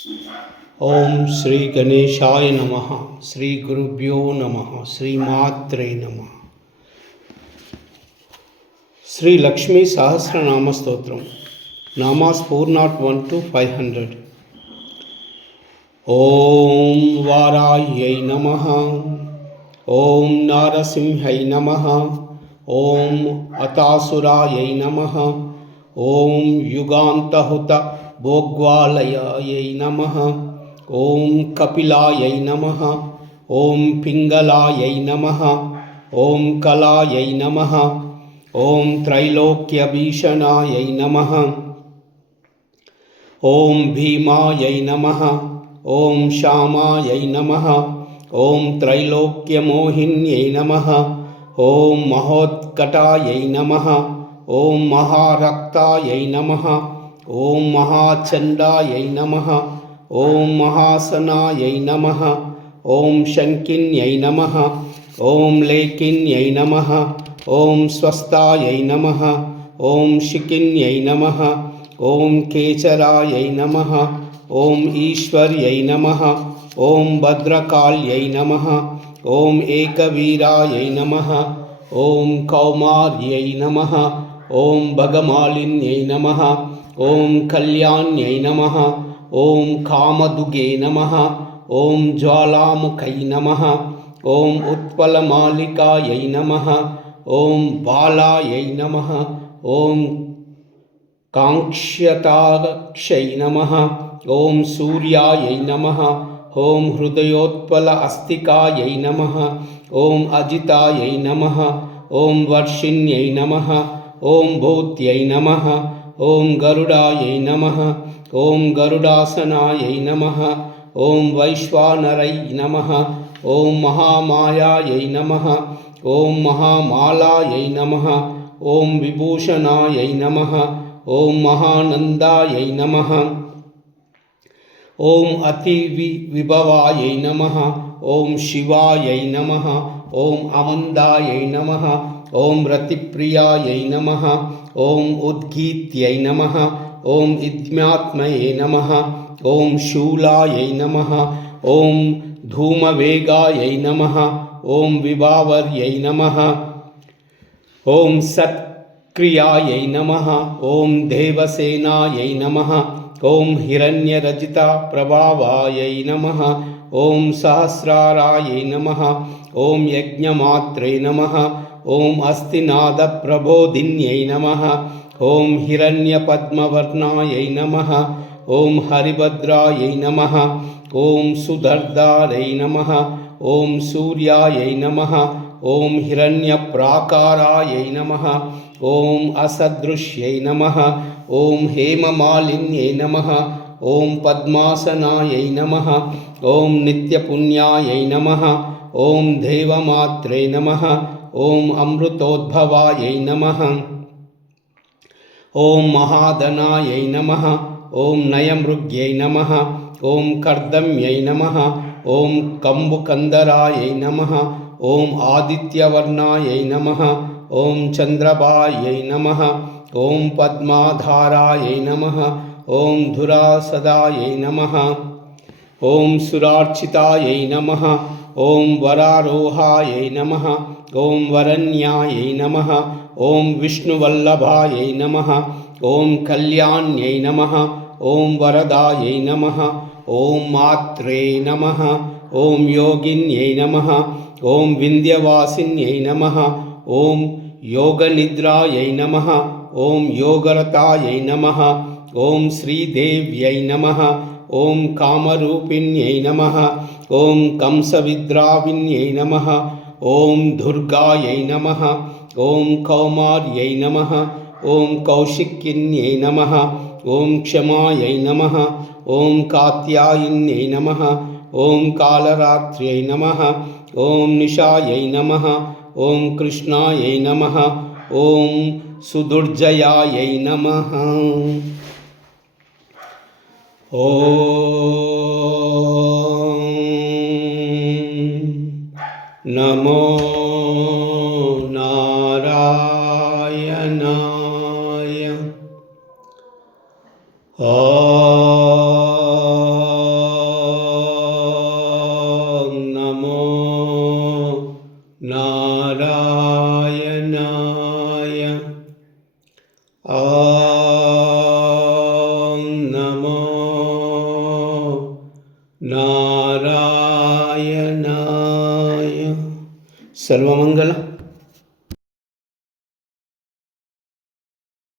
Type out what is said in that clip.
ఓం శ్రీ గణేశాయ నమః. శ్రీ గురుభ్యో నమః. శ్రీమాత్రే నమః. శ్రీ లక్ష్మీ సహస్రనామ స్తోత్రం. నామాస్ 401 to 500. ఓం వారాహ్యై నమః. ఓం నారసింహై నమః. ఓం అతాసురాయై నమః. ఓం యుగాంతహుత భోగ్వాలయాయై నమః. ఓం కపిలాయై నమః. ఓం పింగళాయై నమః. ఓం కళాయై నమః. ఓం త్రైలోక్యభీషణాయై నమః. ఓం భీమాయై నమః. ఓం శ్యామాయై నమః. ఓం త్రైలోక్యమోహిన్యై నమః. ఓం మహోత్కటాయై నమః. ఓం మహారక్తాయై నమః. ఓం మహాచండాయై నమః. ఓం మహాసనాయై నమః. ఓం శంకిన్యై నమః. ఓం లేకిన్యై నమః. ఓం స్వస్తాయై నమః. ఓం శికిన్యై నమః. ఓం కేచరాయై నమః. ఓం ఈశ్వర్యై నమః. ఓం భద్రకాళ్యై నమః. ఓం ఏకవీరాయై నమః. ఓం కౌమార్యై నమః. ఓం భగమాలిన్యై నమః. ఓం కళ్యాణ్యై నమః. ఓం కామదుగే నమః. ఓం జ్వాలాముఖై నమః. ఓం ఉత్పలమాలికాయై నమః. ఓం బాలాయై నమః. ఓం కాంక్ష్యతాక్షై నమః. ఓం సూర్యాయై నమః. ఓం హృదయోత్పల అస్తికాయై నమః. ఓం అజితాయై నమః. ఓం వర్షిణ్యై నమః. ఓం భూత్యై నమః. ఓం గరుడాయై నమః. ఓం గరుడాసనాయై నమః. ఓం వైశ్వానరై నమః. ఓం మహామాయాయై నమః. ఓం మహామాలాయై నమః. ఓం విభూషణాయై నమః. ఓం మహానందాయై నమః. ఓం అతి విభవాయై నమః. ఓం శివాయై నమః. ఓం అమందాయై నమః. ఓం రతిప్రియాయై నమః. ఓం ఉద్గీత్యై నమః. ఓం ఇద్మ్యాత్మయే నమః. ఓం శూలాయై నమః. ఓం ధూమవేగాయై నమః. ఓం విభావర్యై నమః. ఓం సత్క్రియాయై నమః. ఓం దేవసేనాయై నమః. ఓం హిరణ్యరజిత ప్రభావాయై నమః. ఓం సహస్రారాయై నమః. ఓం యజ్ఞమాత్రే నమః. ఓం అస్తినాద ప్రబోధిన్యై నమః. ఓం హిరణ్యపద్మవర్ణాయై నమః. ఓం హరిభద్రాయై నమః. ఓం సుధర్దారై నమః. ఓం సూర్యాయై నమః. ఓం హిరణ్యప్రాకారాయై నమః. ఓం అసదృశ్యై నమః. ఓం హేమమాలిన్యై నమః. ఓం పద్మాసనాయై నమః. ఓం నిత్యపుణ్యాయై నమః. ఓం దేవమాత్రే నమః. ఓం అమృతోద్భవాయై నమః. ఓం మహాధనాయై నమః. ఓం నయమృగ్యై నమః. ఓం కర్దమ్యై నమః. ఓం కంబుకందరాయై నమః. ఓం ఆదిత్యవర్ణాయై నమః. ఓం చంద్రబాయై నమః. ఓం పద్మాధారాయై నమః. ఓం ధురాసదాయై నమః. ఓం సురార్చితాయై నమః. ఓం వరారోహాయై నమః. ఓం వరన్యాయై నమః. ఓం విష్ణువల్లభాయై నమః. ఓం కళ్యాణ్యై నమః. ఓం వరదాయై నమః. ఓం మాత్రే నమః. ఓం యోగిన్యై నమః. ఓం వింధ్యవాసిన్యై నమః. ఓం యోగనిద్రాయై నమః. ఓం యోగరతాయై నమః. ఓం శ్రీదేవ్యై నమః. ఓం కామరూపిణ్యై నమః. ఓం కంసవిద్రావిణ్యై నమః. ఓం దుర్గాయై నమః. ఓం కౌమార్యై నమః. ఓం కౌశికిన్యై నమః. ఓం క్షమాయై నమః. ఓం కాత్యాయిన్యై నమః. ఓం కాళరాత్ర్యై నమః. ఓం నిశాయై నమః. ఓం కృష్ణాయై నమః. ఓం సుదుర్జయాయై నమః. ఓం నమో నారాయణాయ. नारायणाय ॐ नमो नारायणाय। सर्वमंगल।